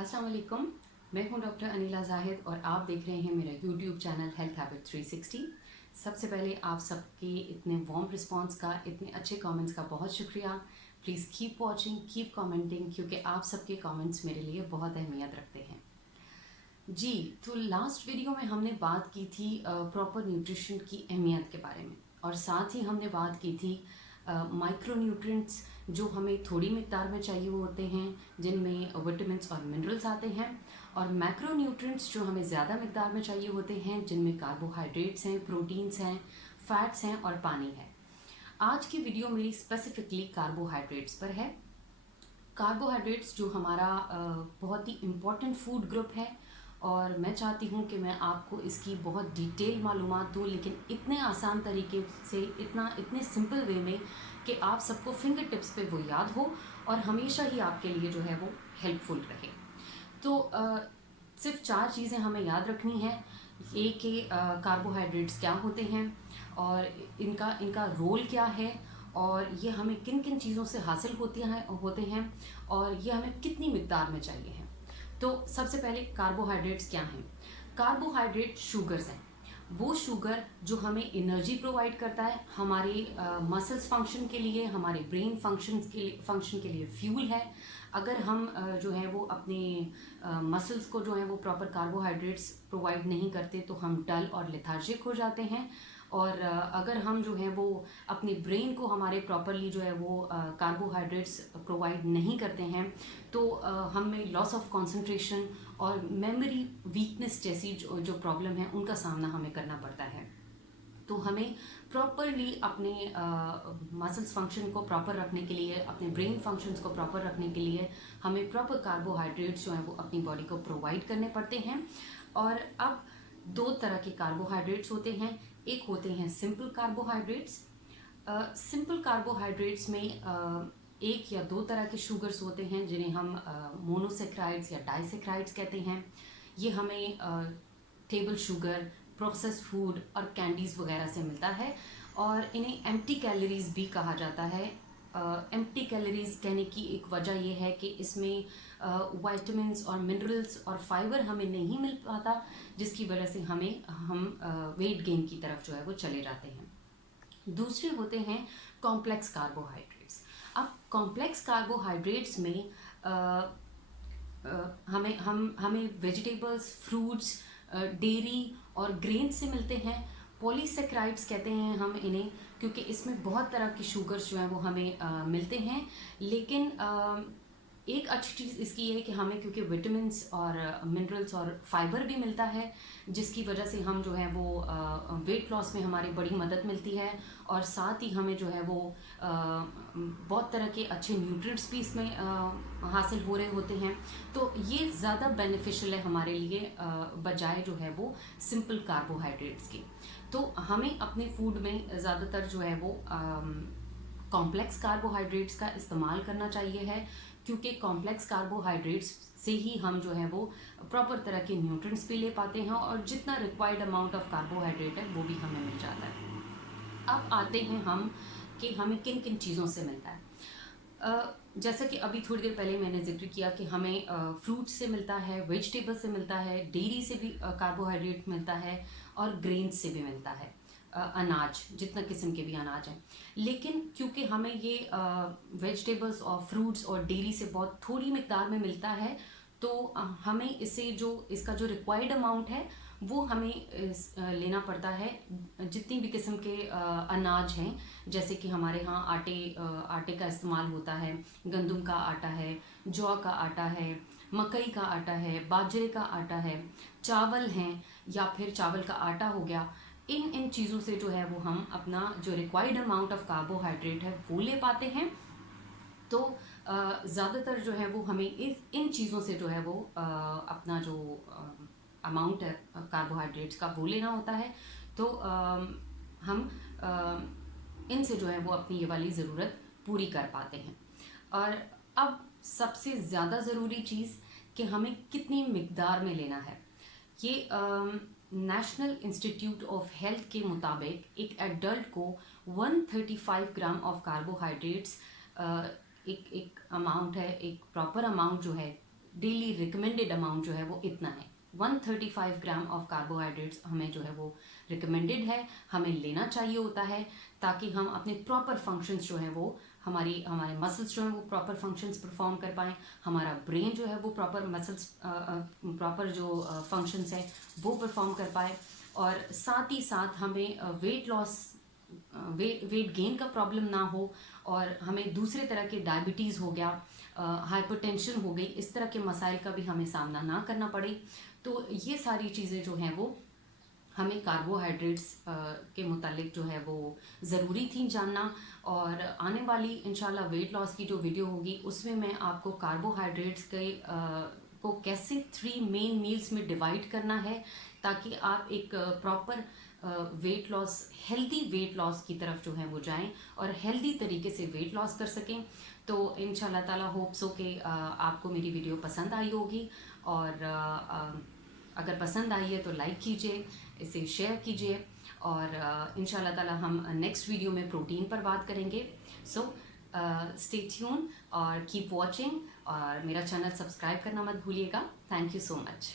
अस्सलाम वालेकुम। मैं हूं डॉक्टर अनिला जाहिद और आप देख रहे हैं मेरा यूट्यूब चैनल हेल्थ हैबिट 360। सबसे पहले आप सबके इतने वार्म रिस्पांस का, इतने अच्छे कमेंट्स का बहुत शुक्रिया। Please keep watching, keep commenting, क्योंकि आप सबके कमेंट्स मेरे लिए बहुत अहमियत रखते हैं। जी, तो लास्ट वीडियो में हमने बात की थी प्रॉपर न्यूट्रिशन की अहमियत के बारे में, और साथ ही हमने बात की थी माइक्रो न्यूट्रिएंट्स जो हमें थोड़ी मिकदार में चाहिए होते हैं, जिनमें विटामिन्स और मिनरल्स आते हैं, और मैक्रो न्यूट्रिएंट्स जो हमें ज़्यादा मिकदार में चाहिए होते हैं, जिनमें कार्बोहाइड्रेट्स हैं, प्रोटीन्स हैं, फैट्स हैं और पानी है। आज की वीडियो मेरी स्पेसिफिकली कार्बोहाइड्रेट्स पर है। कार्बोहाइड्रेट्स जो हमारा बहुत ही इम्पॉर्टेंट फूड ग्रुप है, और मैं चाहती हूँ कि मैं आपको इसकी बहुत डिटेल मालूमात दूँ, लेकिन इतने आसान तरीके से, इतने सिंपल वे में कि आप सबको फिंगर टिप्स पे वो याद हो और हमेशा ही आपके लिए जो है वो हेल्पफुल रहे। तो सिर्फ 4 चीज़ें हमें याद रखनी है। एक कि कार्बोहाइड्रेट्स क्या होते हैं और इनका रोल क्या है, और ये हमें किन किन चीज़ों से हासिल होते हैं, और ये हमें कितनी मिकदार में चाहिए हैं। तो सबसे पहले कार्बोहाइड्रेट्स क्या हैं। कार्बोहाइड्रेट शुगर्स हैं, वो शुगर जो हमें एनर्जी प्रोवाइड करता है, हमारे मसल्स फंक्शन के लिए, हमारे ब्रेन फंक्शन के लिए फ्यूल है। अगर हम जो है वो अपने मसल्स को जो है वो प्रॉपर कार्बोहाइड्रेट्स प्रोवाइड नहीं करते तो हम डल और लेथार्जिक हो जाते हैं, और अगर हम जो है वो अपने ब्रेन को हमारे प्रॉपरली जो है वो कार्बोहाइड्रेट्स प्रोवाइड नहीं करते हैं तो हमें लॉस ऑफ कंसंट्रेशन और मेमोरी वीकनेस जैसी जो प्रॉब्लम है उनका सामना हमें करना पड़ता है। तो हमें प्रॉपरली अपने मसल्स फंक्शन को प्रॉपर रखने के लिए, अपने ब्रेन फंक्शंस को प्रॉपर रखने के लिए हमें प्रॉपर कार्बोहाइड्रेट्स जो है वो अपनी बॉडी को प्रोवाइड करने पड़ते हैं। और अब 2 तरह के कार्बोहाइड्रेट्स होते हैं। एक होते हैं सिंपल कार्बोहाइड्रेट्स। सिंपल कार्बोहाइड्रेट्स में एक या 2 तरह के शुगर्स होते हैं, जिन्हें हम मोनोसेक्राइड्स या डाइसेक्राइड्स कहते हैं। ये हमें टेबल शुगर, प्रोसेस फूड और कैंडीज़ वगैरह से मिलता है, और इन्हें एम्प्टी कैलोरीज भी कहा जाता है। एम्प्टी कैलोरीज कहने की एक वजह यह है कि इसमें वाइटामिन्स और मिनरल्स और फाइबर हमें नहीं मिल पाता, जिसकी वजह से हम वेट गेन की तरफ जो है वो चले जाते हैं। दूसरे होते हैं कॉम्प्लेक्स कार्बोहाइड्रेट्स। अब कॉम्प्लेक्स कार्बोहाइड्रेट्स में हमें वेजिटेबल्स, फ्रूट्स, डेयरी और ग्रेन से मिलते हैं। पॉलीसेक्राइड्स कहते हैं हम इन्हें, क्योंकि इसमें बहुत तरह के शुगर्स जो हैं वो हमें मिलते हैं। लेकिन एक अच्छी चीज़ इसकी ये है कि हमें क्योंकि विटामिन्स और मिनरल्स और फाइबर भी मिलता है, जिसकी वजह से हम जो है वो वेट लॉस में हमारी बड़ी मदद मिलती है, और साथ ही हमें जो है वो बहुत तरह के अच्छे न्यूट्रिएंट्स भी इसमें हासिल हो रहे होते हैं। तो ये ज़्यादा बेनिफिशियल है हमारे लिए बजाय जो है वो सिंपल कार्बोहाइड्रेट्स की। तो हमें अपने फूड में ज़्यादातर जो है वो कॉम्प्लेक्स कार्बोहाइड्रेट्स का इस्तेमाल करना चाहिए है, क्योंकि कॉम्प्लेक्स कार्बोहाइड्रेट्स से ही हम जो है वो प्रॉपर तरह के न्यूट्रिएंट्स भी ले पाते हैं, और जितना रिक्वायर्ड अमाउंट ऑफ कार्बोहाइड्रेट है वो भी हमें मिल जाता है। अब आते हैं हम कि हमें किन किन चीज़ों से मिलता है। जैसा कि अभी थोड़ी देर पहले मैंने जिक्र किया कि हमें फ्रूट से मिलता है, वेजिटेबल से मिलता है, डेयरी से भी कार्बोहाइड्रेट मिलता है, और ग्रेन्स से भी मिलता है, अनाज, जितना किस्म के भी अनाज हैं। लेकिन क्योंकि हमें ये वेजिटेबल्स और फ्रूट्स और डेयरी से बहुत थोड़ी मिकदार में मिलता है, तो हमें इसका जो रिक्वायर्ड अमाउंट है वो हमें लेना पड़ता है। जितनी भी किस्म के अनाज हैं, जैसे कि हमारे यहाँ आटे का इस्तेमाल होता है, गंदम का आटा है, जौ का आटा है, मकई का आटा है, बाजरे का आटा है, चावल हैं, या फिर चावल का आटा हो गया। इन चीज़ों से जो है वो हम अपना जो रिक्वायर्ड अमाउंट ऑफ कार्बोहाइड्रेट है वो ले पाते हैं। तो ज़्यादातर जो है वो हमें इन चीज़ों से जो है वो अपना जो अमाउंट है कार्बोहाइड्रेट्स का वो लेना होता है। तो हम इनसे जो है वो अपनी ये वाली ज़रूरत पूरी कर पाते हैं। और अब सबसे ज़्यादा ज़रूरी चीज़ कि हमें कितनी मिकदार में लेना है। ये नेशनल इंस्टीट्यूट ऑफ हेल्थ के मुताबिक एक एडल्ट को 135 ग्राम ऑफ कार्बोहाइड्रेट्स एक अमाउंट है, एक प्रॉपर अमाउंट जो है डेली रिकमेंडेड अमाउंट जो है वो इतना है। 135 ग्राम ऑफ कार्बोहाइड्रेट्स हमें जो है वो रिकमेंडेड है, हमें लेना चाहिए होता है, ताकि हम अपने प्रॉपर फंक्शंस जो है वो हमारे मसल्स जो है वो प्रॉपर फंक्शंस परफॉर्म कर पाएँ, हमारा ब्रेन जो है वो प्रॉपर मसल्स प्रॉपर जो फंक्शंस है वो परफॉर्म कर पाए, और साथ ही साथ हमें वेट लॉस वेट गेन का प्रॉब्लम ना हो, और हमें दूसरे तरह के डायबिटीज़ हो गया, हाइपरटेंशन हो गई, इस तरह के मसाइल का भी हमें सामना ना करना पड़े। तो ये सारी चीज़ें जो हैं वो हमें कार्बोहाइड्रेट्स के मुतालिक जो है वो ज़रूरी थी जानना। और आने वाली इंशाल्लाह वेट लॉस की जो वीडियो होगी उसमें मैं आपको कार्बोहाइड्रेट्स के को कैसे 3 मेन मील्स में डिवाइड करना है, ताकि आप एक proper weight loss healthy weight loss की तरफ जो है वो जाएं और हेल्दी तरीके से वेट लॉस कर सकें। तो इंशाल्लाह ताला होप सो कि आपको मेरी वीडियो पसंद आई होगी, और अगर पसंद आई है तो लाइक कीजिए, इसे शेयर कीजिए, और इंशाल्लाह ताला हम नेक्स्ट वीडियो में प्रोटीन पर बात करेंगे। सो स्टे ट्यून और कीप वॉचिंग, और मेरा चैनल सब्सक्राइब करना मत भूलिएगा। Thank you so much.